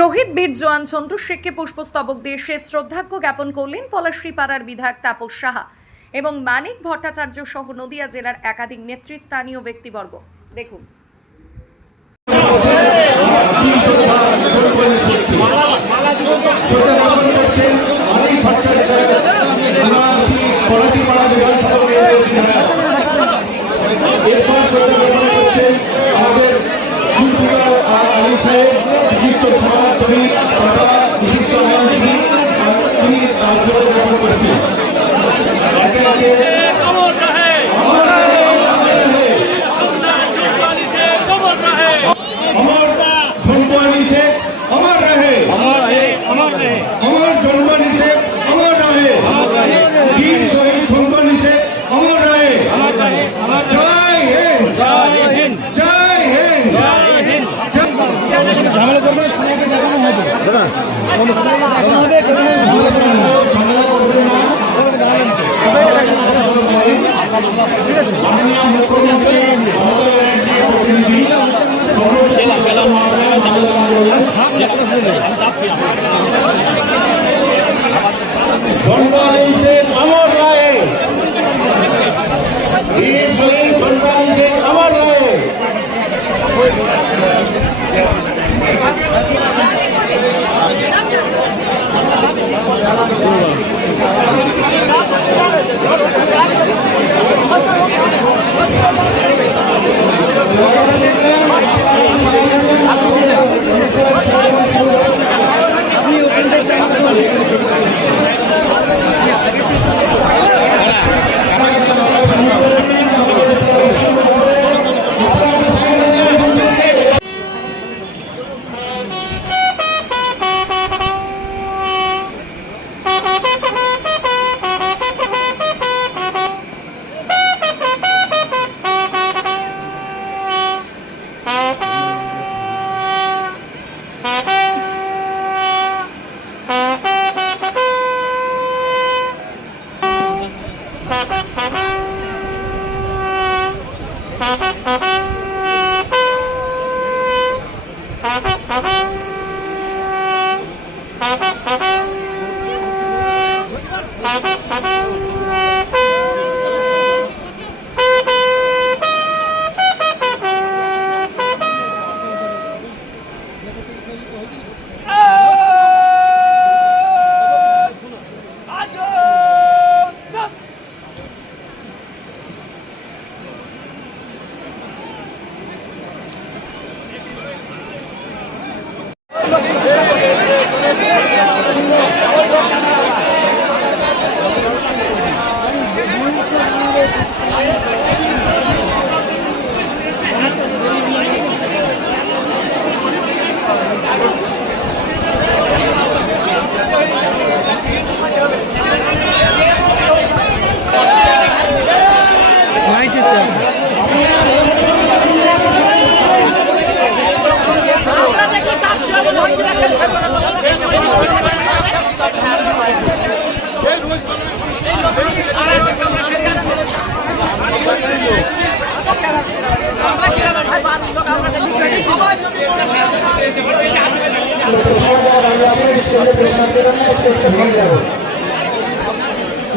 শহীদ বীর জোয়ান চন্দ্র শেখকে পুষ্পস্তবক দিয়ে শেষ শ্রদ্ধাজ্ঞ জ্ঞাপন করলেন পলাশ্রীপাড়ার বিধায়ক তাপস সাহা এবং মানিক ভট্টাচার্য সহ নদিয়া জেলার একাধিক নেতৃস্থানীয় ব্যক্তিবর্গ দেখুন শ্রদ্ধা জ্ঞাপন জয় হিন্দ। জয় হিন্দ জয় ঝামেলা করবে সবাইকে দেখানো ধন্যবাদ বীর Thank you.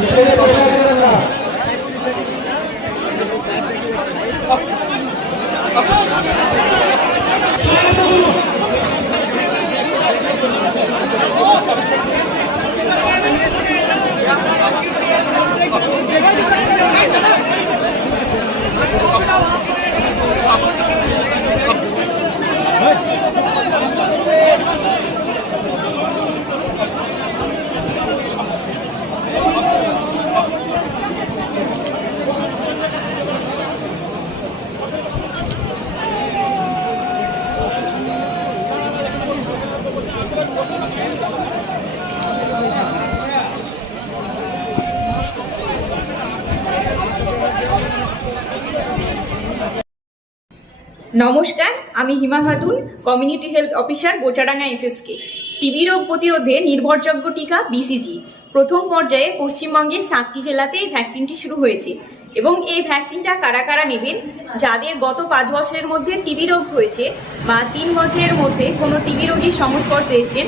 স্টেজে প্রশ্ন নমস্কার, আমি Hima Khatun community health officer Bochadanga SSK TB রোগ প্রতিরোধে নির্ভরযোগ্য টিকা বিসিজি প্রথম পর্যায়ে পশ্চিমবঙ্গের সাতটি জেলাতে এই ভ্যাকসিনটি শুরু হয়েছে এবং এই ভ্যাকসিনটা কারা কারা নেবেন? যাদের গত পাঁচ বছরের মধ্যে টিবি রোগ হয়েছে বা তিন বছরের মধ্যে কোনো টিবি রোগীর সংস্পর্শে এসেছেন